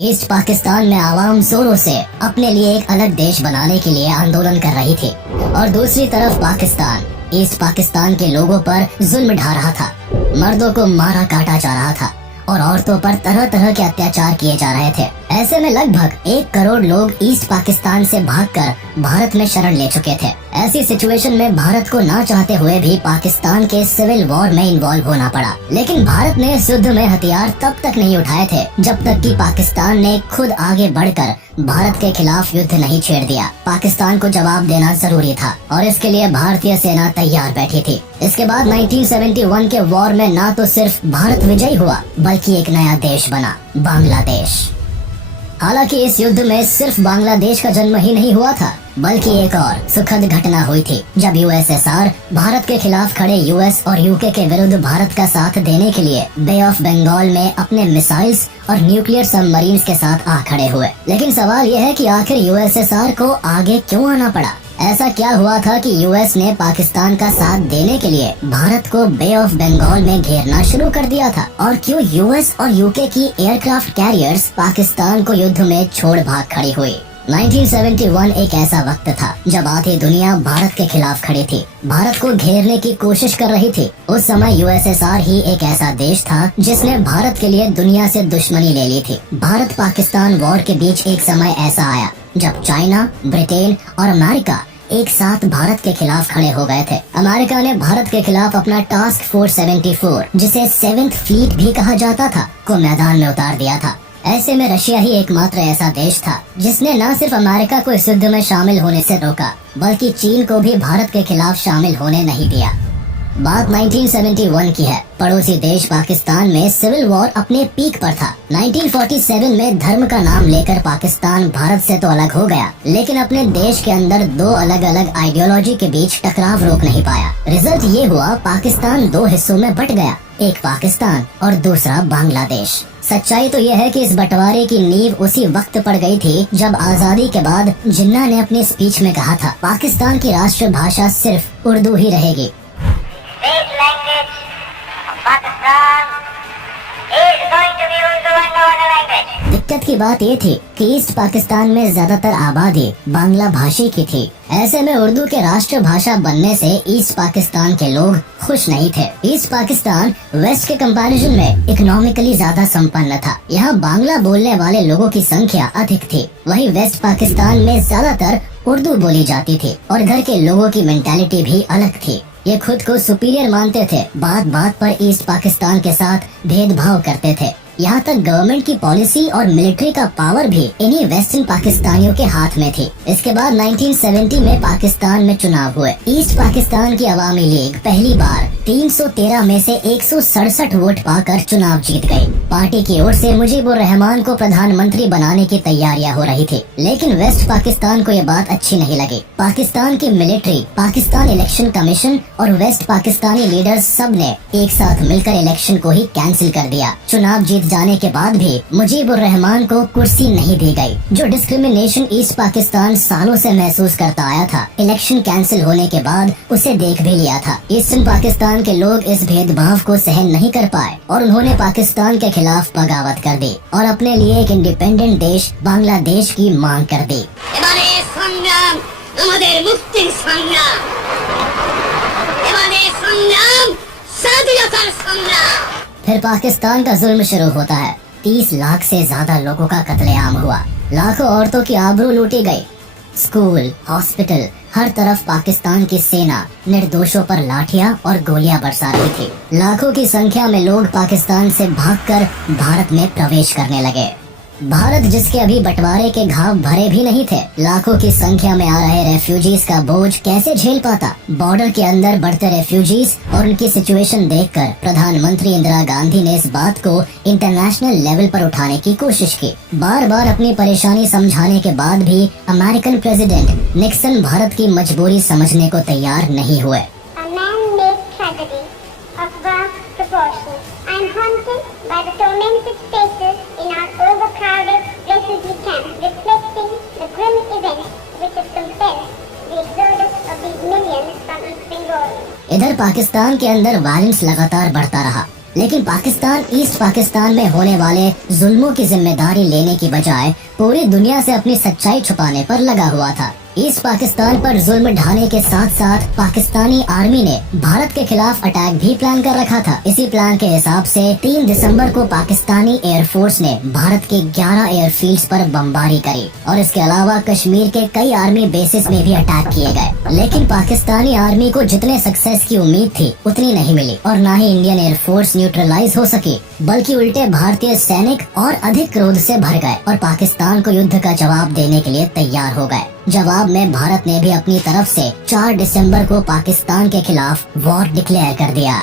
East Pakistan में आवाम जोरों से अपने लिए एक अलग देश बनाने के लिए आंदोलन कर रही थी और दूसरी तरफ पाकिस्तान ईस्ट पाकिस्तान के लोगों पर जुल्म ढा रहा था। मर्दों को मारा काटा जा रहा था और औरतों पर तरह तरह के अत्याचार किए जा रहे थे। ऐसे में लगभग 1 करोड़ लोग ईस्ट पाकिस्तान से भागकर भारत में शरण ले चुके थे। ऐसी सिचुएशन में भारत को ना चाहते हुए भी पाकिस्तान के सिविल वॉर में इन्वॉल्व होना पड़ा। लेकिन भारत ने इस युद्ध में हथियार तब तक नहीं उठाए थे जब तक कि पाकिस्तान ने खुद आगे बढ़कर भारत के खिलाफ युद्ध नहीं छेड़ दिया। पाकिस्तान को जवाब देना जरूरी था और इसके लिए भारतीय सेना तैयार बैठी थी। इसके बाद 1971 के वॉर में ना तो सिर्फ भारत विजयी हुआ बल्कि एक नया देश बना, बांग्लादेश। हालांकि इस युद्ध में सिर्फ बांग्लादेश का जन्म ही नहीं हुआ था बल्कि एक और सुखद घटना हुई थी जब यूएसएसआर भारत के खिलाफ खड़े यूएस और यूके के विरुद्ध भारत का साथ देने के लिए बे ऑफ बंगाल में अपने मिसाइल्स और न्यूक्लियर सबमरीन्स के साथ आ खड़े हुए। लेकिन सवाल यह है कि आखिर यूएसएसआर को आगे क्यों आना पड़ा? ऐसा क्या हुआ था कि यूएस ने पाकिस्तान का साथ देने के लिए भारत को बे ऑफ बंगाल में घेरना शुरू कर दिया था? और क्यों यूएस और यूके की एयरक्राफ्ट कैरियर्स पाकिस्तान को युद्ध में छोड़ भाग खड़ी हुई? 1971 एक ऐसा वक्त था जब आधी दुनिया भारत के खिलाफ खड़ी थी, भारत को घेरने की कोशिश कर रही थी। उस समय यूएसएसआर ही एक ऐसा देश था जिसने भारत के लिए दुनिया से दुश्मनी ले ली थी। भारत पाकिस्तान वॉर के बीच एक समय ऐसा आया जब चाइना, ब्रिटेन और अमेरिका एक साथ भारत के खिलाफ खड़े हो गए थे। अमेरिका ने भारत के खिलाफ अपना टास्क फोर्स 74, जिसे 7th फ्लीट भी कहा जाता था, को मैदान में उतार दिया था। ऐसे में रशिया ही एकमात्र ऐसा देश था जिसने न सिर्फ अमेरिका को इस युद्ध में शामिल होने से रोका बल्कि चीन को भी भारत के खिलाफ शामिल होने नहीं दिया। बात 1971 की है। पड़ोसी देश पाकिस्तान में सिविल वॉर अपने पीक पर था। 1947 में धर्म का नाम लेकर पाकिस्तान भारत से तो अलग हो गया, लेकिन अपने देश के अंदर 2 अलग अलग आइडियोलॉजी के बीच टकराव रोक नहीं पाया। रिजल्ट ये हुआ, पाकिस्तान 2 हिस्सों में बट गया, एक पाकिस्तान और दूसरा बांग्लादेश। सच्चाई तो यह है कि इस बंटवारे की नींव उसी वक्त पड़ गई थी जब आजादी के बाद जिन्ना ने अपनी स्पीच में कहा था, पाकिस्तान की राष्ट्र भाषा सिर्फ उर्दू ही रहेगी। दिक्कत की बात ये थी कि ईस्ट पाकिस्तान में ज्यादातर आबादी बांग्ला भाषी की थी। ऐसे में उर्दू के राष्ट्र भाषा बनने से ईस्ट पाकिस्तान के लोग खुश नहीं थे। ईस्ट पाकिस्तान वेस्ट के कंपैरिजन में इकोनॉमिकली ज्यादा संपन्न था। यहाँ बांग्ला बोलने वाले लोगों की संख्या अधिक थी। वहीं वेस्ट पाकिस्तान में ज्यादातर उर्दू बोली जाती थी और इधर के लोगों की मेंटालिटी भी अलग थी। ये खुद को सुपीरियर मानते थे, बात बात पर ईस्ट पाकिस्तान के साथ भेदभाव करते थे। यहाँ तक गवर्नमेंट की पॉलिसी और मिलिट्री का पावर भी इन्हीं वेस्टर्न पाकिस्तानियों के हाथ में थी। इसके बाद 1970 में पाकिस्तान में चुनाव हुए। ईस्ट पाकिस्तान की अवामी लीग पहली बार 313 में से 167 वोट पाकर चुनाव जीत गई। पार्टी की ओर से मुजीबुर रहमान को प्रधानमंत्री बनाने की तैयारियां हो रही थी, लेकिन वेस्ट पाकिस्तान को ये बात अच्छी नहीं लगी। पाकिस्तान की मिलिट्री, पाकिस्तान इलेक्शन कमीशन और वेस्ट पाकिस्तानी लीडर्स सब ने एक साथ मिलकर इलेक्शन को ही कैंसिल कर दिया। चुनाव जीत जाने के बाद भी मुजीबुर रहमान को कुर्सी नहीं दी गई। जो डिस्क्रिमिनेशन ईस्ट पाकिस्तान सालों से महसूस करता आया था, इलेक्शन कैंसिल होने के बाद उसे देख भी लिया था। ईस्टर्न पाकिस्तान के लोग इस भेदभाव को सहन नहीं कर पाए और उन्होंने पाकिस्तान के खिलाफ बगावत कर दी और अपने लिए एक इंडिपेंडेंट देश बांग्लादेश की मांग कर दी। फिर पाकिस्तान का जुल्म शुरू होता है। 30 लाख से ज्यादा लोगों का कत्लेआम हुआ। लाखों औरतों की आबरू लूटी गई। स्कूल, हॉस्पिटल, हर तरफ पाकिस्तान की सेना निर्दोषों पर लाठियां और गोलियां बरसा रही थी। लाखों की संख्या में लोग पाकिस्तान से भागकर भारत में प्रवेश करने लगे। भारत जिसके अभी बंटवारे के घाव भरे भी नहीं थे, लाखों की संख्या में आ रहे रेफ्यूजीज का बोझ कैसे झेल पाता? बॉर्डर के अंदर बढ़ते रेफ्यूजीज और उनकी सिचुएशन देखकर प्रधानमंत्री इंदिरा गांधी ने इस बात को इंटरनेशनल लेवल पर उठाने की कोशिश की। बार बार अपनी परेशानी समझाने के बाद भी अमेरिकन प्रेसिडेंट निक्सन भारत की मजबूरी समझने को तैयार नहीं हुए। By the tormented faces in our overcrowded refugee camps, reflecting the grim events which have compelled the exodus of these millions from East Bengal. इधर पाकिस्तान के अंदर वायलेंस लगातार बढ़ता रहा। लेकिन पाकिस्तान ईस्ट पाकिस्तान में होने वाले जुल्मों की जिम्मेदारी लेने की बजाय पूरी दुनिया से अपनी सच्चाई छुपाने पर लगा हुआ था। ईस्ट पाकिस्तान पर जुल्म ढाने के साथ साथ पाकिस्तानी आर्मी ने भारत के खिलाफ अटैक भी प्लान कर रखा था। इसी प्लान के हिसाब से 3 दिसंबर को पाकिस्तानी एयरफोर्स ने भारत के 11 एयरफील्ड्स पर बमबारी करी और इसके अलावा कश्मीर के कई आर्मी बेसिस में भी अटैक किए गए। लेकिन पाकिस्तानी आर्मी को जितने सक्सेस की उम्मीद थी उतनी नहीं मिली और न ही इंडियन एयरफोर्स न्यूट्रलाइज हो सकी, बल्कि उल्टे भारतीय सैनिक और अधिक क्रोध से भर गए और पाकिस्तान को युद्ध का जवाब देने के लिए तैयार हो गए। जवाब में भारत ने भी अपनी तरफ से 4 दिसंबर को पाकिस्तान के खिलाफ वॉर डिक्लेयर कर दिया।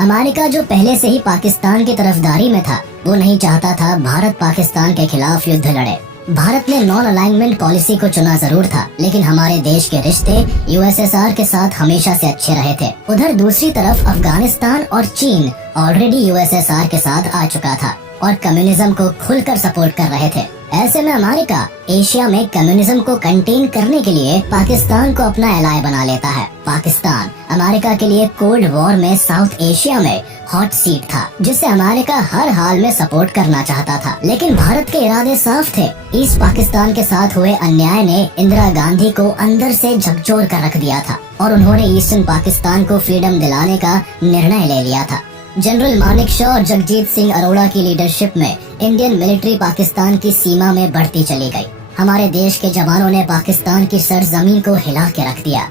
अमेरिका जो पहले से ही पाकिस्तान की तरफदारी में था, वो नहीं चाहता था भारत पाकिस्तान के खिलाफ युद्ध लड़े। भारत ने नॉन अलाइनमेंट पॉलिसी को चुना जरूर था, लेकिन हमारे देश के रिश्ते यूएसएसआर के साथ हमेशा से अच्छे रहे थे। उधर दूसरी तरफ अफगानिस्तान और चीन ऑलरेडी यूएसएसआर के साथ आ चुका था और कम्युनिज्म को खुलकर सपोर्ट कर रहे थे। ऐसे में अमेरिका एशिया में कम्युनिज्म को कंटेन करने के लिए पाकिस्तान को अपना एलाय बना लेता है। पाकिस्तान अमेरिका के लिए कोल्ड वॉर में साउथ एशिया में हॉट सीट था, जिसे अमेरिका हर हाल में सपोर्ट करना चाहता था। लेकिन भारत के इरादे साफ थे। ईस्ट पाकिस्तान के साथ हुए अन्याय ने इंदिरा गांधी को अंदर से झकझोर कर रख दिया था और उन्होंने ईस्टर्न पाकिस्तान को फ्रीडम दिलाने का निर्णय ले लिया था। जनरल मानेकशॉ और जगजीत सिंह अरोड़ा की लीडरशिप में इंडियन मिलिट्री पाकिस्तान की सीमा में बढ़ती चली गई। हमारे देश के जवानों ने पाकिस्तान की सरजमीन को हिला के रख दिया।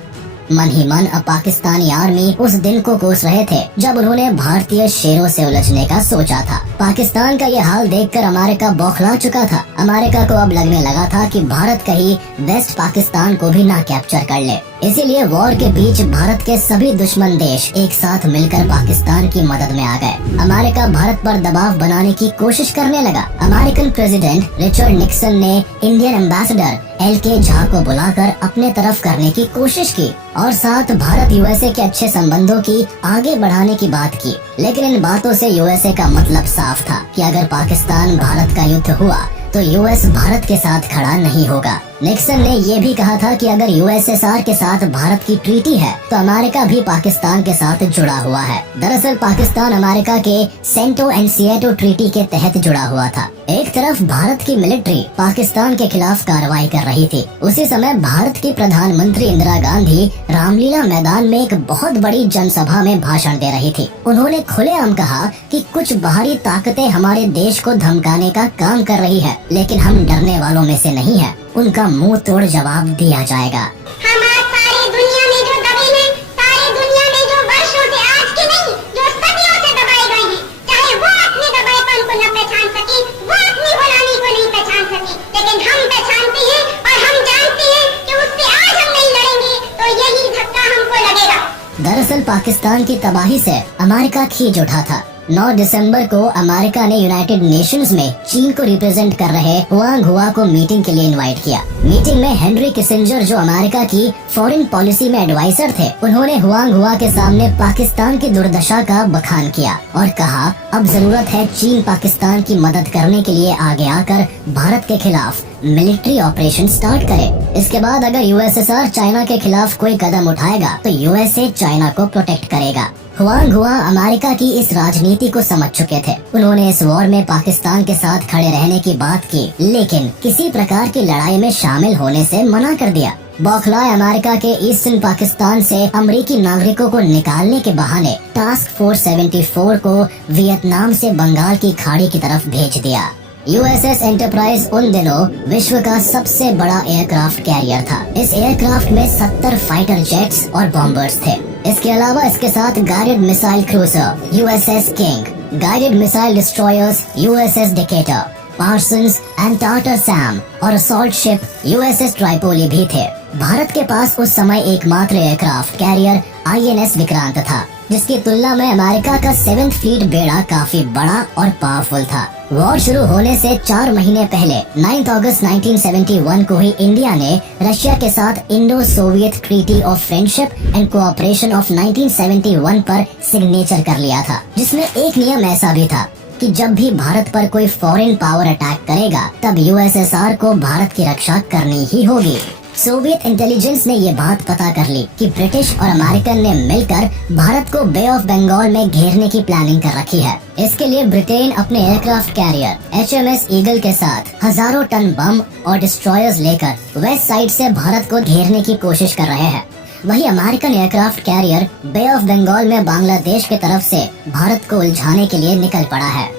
मन ही मन अब पाकिस्तानी आर्मी उस दिन को कोस रहे थे जब उन्होंने भारतीय शेरों से उलझने का सोचा था। पाकिस्तान का ये हाल देखकर अमेरिका बौखला चुका था। अमेरिका को अब लगने लगा था कि भारत कहीं वेस्ट पाकिस्तान को भी ना कैप्चर कर ले। इसीलिए वॉर के बीच भारत के सभी दुश्मन देश एक साथ मिलकर पाकिस्तान की मदद में आ गए। अमेरिका भारत पर दबाव बनाने की कोशिश करने लगा। अमेरिकन प्रेसिडेंट रिचर्ड निक्सन ने इंडियन एम्बेसडर LK झा को बुलाकर अपने तरफ करने की कोशिश की और साथ भारत यूएसए के अच्छे संबंधों की आगे बढ़ाने की बात की। लेकिन इन बातों से यूएसए का मतलब साफ था कि अगर पाकिस्तान भारत का युद्ध हुआ तो यूएस भारत के साथ खड़ा नहीं होगा। निक्सन ने ये भी कहा था कि अगर यूएसएसआर के साथ भारत की ट्रीटी है तो अमेरिका भी पाकिस्तान के साथ जुड़ा हुआ है। दरअसल पाकिस्तान अमेरिका के सेंटो एंड सिएटो ट्रीटी के तहत जुड़ा हुआ था। एक तरफ भारत की मिलिट्री पाकिस्तान के खिलाफ कार्रवाई कर रही थी, उसी समय भारत की प्रधानमंत्री इंदिरा गांधी रामलीला मैदान में एक बहुत बड़ी जनसभा में भाषण दे रही थी। उन्होंने खुलेआम कहा कि कुछ बाहरी ताकतें हमारे देश को धमकाने का काम कर रही है, लेकिन हम डरने वालों में से नहीं है। उनका मुंह तोड़ जवाब दिया जाएगा। हम आज सारी दुनिया में जो दबे हैं, सारी दुनिया में जो वर्षों से, आज के नहीं, जो सदियों से दबाए गए हैं, चाहे वो अपने दबाएपन को न पहचान सके, वो अपनी गुलामी को नहीं पहचान सके, लेकिन हम पहचानते हैं और हम जानते हैं कि उससे आज हम नहीं लड़ेंगे तो यही धक्का हमको लगेगा। दरअसल पाकिस्तान की तबाही से अमेरिका खींच उठा था। 9 दिसंबर को अमेरिका ने यूनाइटेड नेशंस में चीन को रिप्रेजेंट कर रहे हुआंग हुआ को मीटिंग के लिए इनवाइट किया। मीटिंग में हेनरी किसिंजर जो अमेरिका की फॉरेन पॉलिसी में एडवाइजर थे, उन्होंने हुआंग हुआ के सामने पाकिस्तान की दुर्दशा का बखान किया और कहा अब जरूरत है चीन पाकिस्तान की मदद करने के लिए आगे आकर भारत के खिलाफ मिलिट्री ऑपरेशन स्टार्ट करे। इसके बाद अगर यूएसएसआर चाइना के खिलाफ कोई कदम उठाएगा तो यूएसए चाइना को प्रोटेक्ट करेगा। हुआंग हुआ अमेरिका की इस राजनीति को समझ चुके थे। उन्होंने इस वॉर में पाकिस्तान के साथ खड़े रहने की बात की, लेकिन किसी प्रकार की लड़ाई में शामिल होने से मना कर दिया। बौखलाए अमेरिका के ईस्टर्न पाकिस्तान से अमेरिकी नागरिकों को निकालने के बहाने टास्क फोर्स 74 को वियतनाम से बंगाल की खाड़ी की तरफ भेज दिया। USS एंटरप्राइज उन दिनों विश्व का सबसे बड़ा एयरक्राफ्ट कैरियर था। इस एयरक्राफ्ट में 70 फाइटर जेट्स और बॉम्बर्स थे। इसके अलावा इसके साथ guided missile cruiser USS King, guided missile destroyers USS Decatur, Parsons and Tartar SAM और असॉल्ट शिप USS ट्राइपोली भी थे। भारत के पास उस समय एकमात्र एयरक्राफ्ट कैरियर INS विक्रांत था, जिसकी तुलना में अमेरिका का 7th फ्लीट बेड़ा काफी बड़ा और पावरफुल था। वॉर शुरू होने से 4 महीने पहले 9 अगस्त 1971 को ही इंडिया ने रशिया के साथ Indo Soviet treaty of friendship and cooperation of 1971 पर सिग्नेचर कर लिया था, जिसमें एक नियम ऐसा भी था कि जब भी भारत पर कोई फॉरेन पावर अटैक करेगा तब USSR को भारत की रक्षा करनी ही होगी। सोवियत इंटेलिजेंस ने ये बात पता कर ली कि ब्रिटिश और अमेरिकन ने मिलकर भारत को बे ऑफ बंगाल में घेरने की प्लानिंग कर रखी है। इसके लिए ब्रिटेन अपने एयरक्राफ्ट कैरियर HMS ईगल के साथ हजारों टन बम और डिस्ट्रॉयर्स लेकर वेस्ट साइड से भारत को घेरने की कोशिश कर रहे हैं। वही American aircraft carrier bay of Bengal में बांग्लादेश की तरफ से भारत को उलझाने के लिए निकल पड़ा है,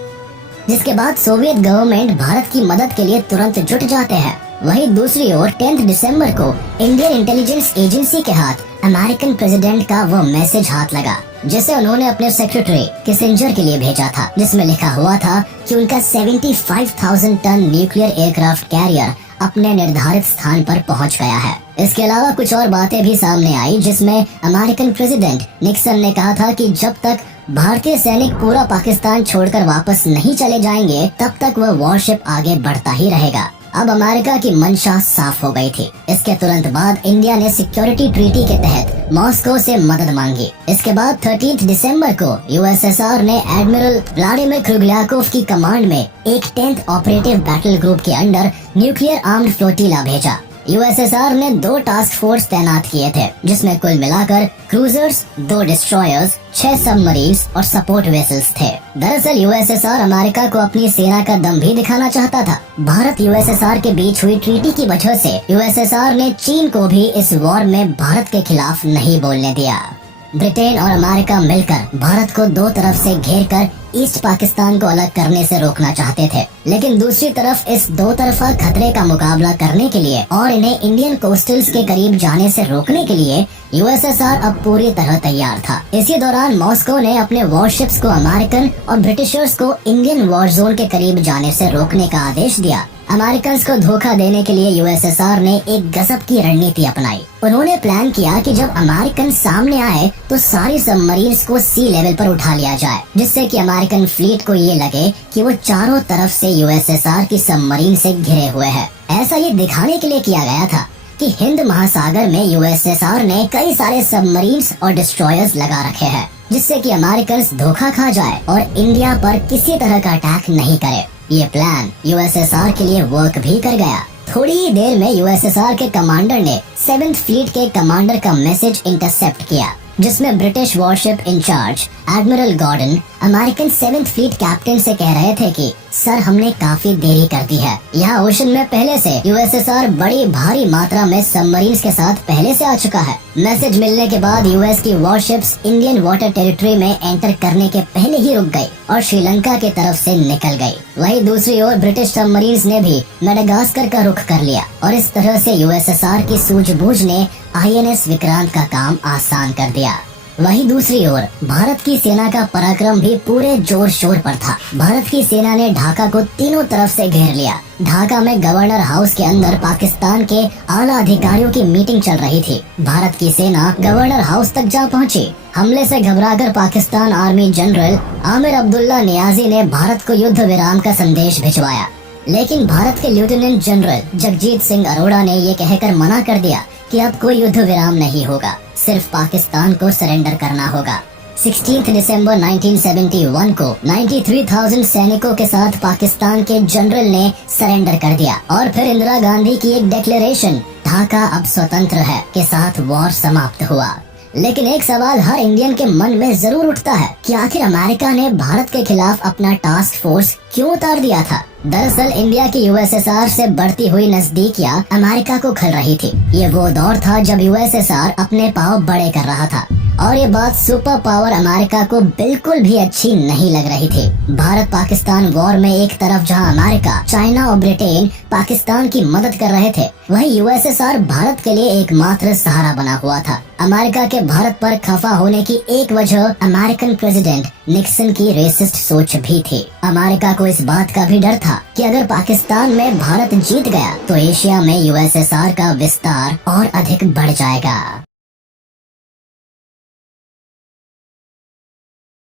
जिसके बाद सोवियत गवर्नमेंट भारत की मदद के लिए तुरंत जुट जाते हैं। वहीं दूसरी ओर 10 दिसंबर को इंडियन इंटेलिजेंस एजेंसी के हाथ अमेरिकन प्रेसिडेंट का वो मैसेज हाथ लगा जिसे उन्होंने अपने सेक्रेटरी किसिंजर के लिए भेजा था, जिसमें लिखा हुआ था कि उनका 75,000 टन न्यूक्लियर एयरक्राफ्ट कैरियर अपने निर्धारित स्थान पर पहुंच गया है। इसके अलावा कुछ और बातें भी सामने आई, जिसमें अमेरिकन प्रेसिडेंट निक्सन ने कहा था कि जब तक भारतीय सैनिक पूरा पाकिस्तान छोड़कर वापस नहीं चले जाएंगे तब तक वह वॉरशिप आगे बढ़ता ही रहेगा। अब अमेरिका की मंशा साफ हो गई थी। इसके तुरंत बाद इंडिया ने सिक्योरिटी ट्रीटी के तहत मॉस्को से मदद मांगी। इसके बाद 13 दिसंबर को USSR ने एडमिरल व्लादिमीर क्रुगल्याकोव की कमांड में एक 10th ऑपरेटिव बैटल ग्रुप के अंडर न्यूक्लियर आर्म्ड फ्लोटिला भेजा। USSR ने 2 टास्क फोर्स तैनात किए थे, जिसमें कुल मिलाकर क्रूजर्स, 2 डिस्ट्रॉयर्स, 6 सबमरीन्स और सपोर्ट वेसल्स थे। दरअसल USSR अमेरिका को अपनी सेना का दम भी दिखाना चाहता था। भारत USSR के बीच हुई ट्रीटी की वजह से USSR ने चीन को भी इस वॉर में भारत के खिलाफ नहीं बोलने दिया। ब्रिटेन और अमेरिका मिलकर भारत को दो तरफ से घेरकर ईस्ट पाकिस्तान को अलग करने से रोकना चाहते थे, लेकिन दूसरी तरफ इस दो तरफा खतरे का मुकाबला करने के लिए और इन्हें इंडियन कोस्टल्स के करीब जाने से रोकने के लिए USSR अब पूरी तरह तैयार था। इसी दौरान मॉस्को ने अपने वॉरशिप्स को अमेरिकन और ब्रिटिशर्स को इंडियन वॉर जोन के करीब जाने से रोकने का आदेश दिया। अमेरिकन को धोखा देने के लिए USSR ने एक गजब की रणनीति अपनाई। उन्होंने प्लान किया कि जब अमेरिकन सामने आए तो सारी सबमरीन्स को सी लेवल पर उठा लिया जाए, जिससे कि अमेरिकन फ्लीट को ये लगे कि वो चारों तरफ से USSR की सबमरीन से घिरे हुए है। ऐसा ये दिखाने के लिए किया गया था कि हिंद महासागर में USSR ने कई सारे सबमरीन्स और डिस्ट्रॉयर्स लगा रखे हैं, जिससे कि अमेरिकन धोखा खा जाए और इंडिया पर किसी तरह का अटैक नहीं करे। ये प्लान USSR के लिए वर्क भी कर गया। थोड़ी ही देर में USSR के कमांडर ने 7th फ्लीट के कमांडर का मैसेज इंटरसेप्ट किया, जिसमें British warship incharge admiral Gordon American 7th fleet captain से कह रहे थे कि सर, हमने काफी देरी कर दी है। यहाँ ओशन में पहले से USSR बड़ी भारी मात्रा में सबमरीन्स के साथ पहले से आ चुका है। मैसेज मिलने के बाद US की वॉरशिप्स इंडियन वाटर टेरिटरी में एंटर करने के पहले ही रुक गई और श्रीलंका की तरफ से निकल गई। वहीं दूसरी ओर ब्रिटिश सबमरीन्स ने भी मेडागास्कर का रुख कर लिया और इस तरह से USSR की सूझबूझ ने INS विक्रांत का काम आसान कर दिया। वहीं दूसरी ओर भारत की सेना का पराक्रम भी पूरे जोर शोर पर था। भारत की सेना ने ढाका को तीनों तरफ से घेर लिया। ढाका में गवर्नर हाउस के अंदर पाकिस्तान के आला अधिकारियों की मीटिंग चल रही थी। भारत की सेना गवर्नर हाउस तक जा पहुंची। हमले से घबराकर पाकिस्तान आर्मी जनरल आमिर अब्दुल्ला नियाजी ने भारत को युद्ध विराम का संदेश भिजवाया, लेकिन भारत के लेफ्टिनेंट जनरल जगजीत सिंह अरोड़ा ने ये कहकर मना कर दिया कि अब कोई युद्ध विराम नहीं होगा, सिर्फ पाकिस्तान को सरेंडर करना होगा। 16 दिसंबर 1971 को 93,000 सैनिकों के साथ पाकिस्तान के जनरल ने सरेंडर कर दिया और फिर इंदिरा गांधी की एक डिक्लेरेशन, ढाका अब स्वतंत्र है, के साथ वॉर समाप्त हुआ। लेकिन एक सवाल हर इंडियन के मन में जरूर उठता है कि आखिर अमेरिका ने भारत के खिलाफ अपना टास्क फोर्स क्यों उतार दिया था। दरअसल इंडिया की USSR से बढ़ती हुई नजदीकियां अमेरिका को खल रही थी। ये वो दौर था जब USSR अपने पांव बड़े कर रहा था और ये बात सुपर पावर अमेरिका को बिल्कुल भी अच्छी नहीं लग रही थी। भारत पाकिस्तान वॉर में एक तरफ जहां अमेरिका, चाइना और ब्रिटेन पाकिस्तान की मदद कर रहे थे, वहीं USSR भारत के लिए एकमात्र सहारा बना हुआ था। अमेरिका के भारत पर खफा होने की एक वजह अमेरिकन प्रेसिडेंट निक्सन की रेसिस्ट सोच भी थी। अमेरिका को इस बात का भी डर था कि अगर पाकिस्तान में भारत जीत गया तो एशिया में USSR का विस्तार और अधिक बढ़ जाएगा।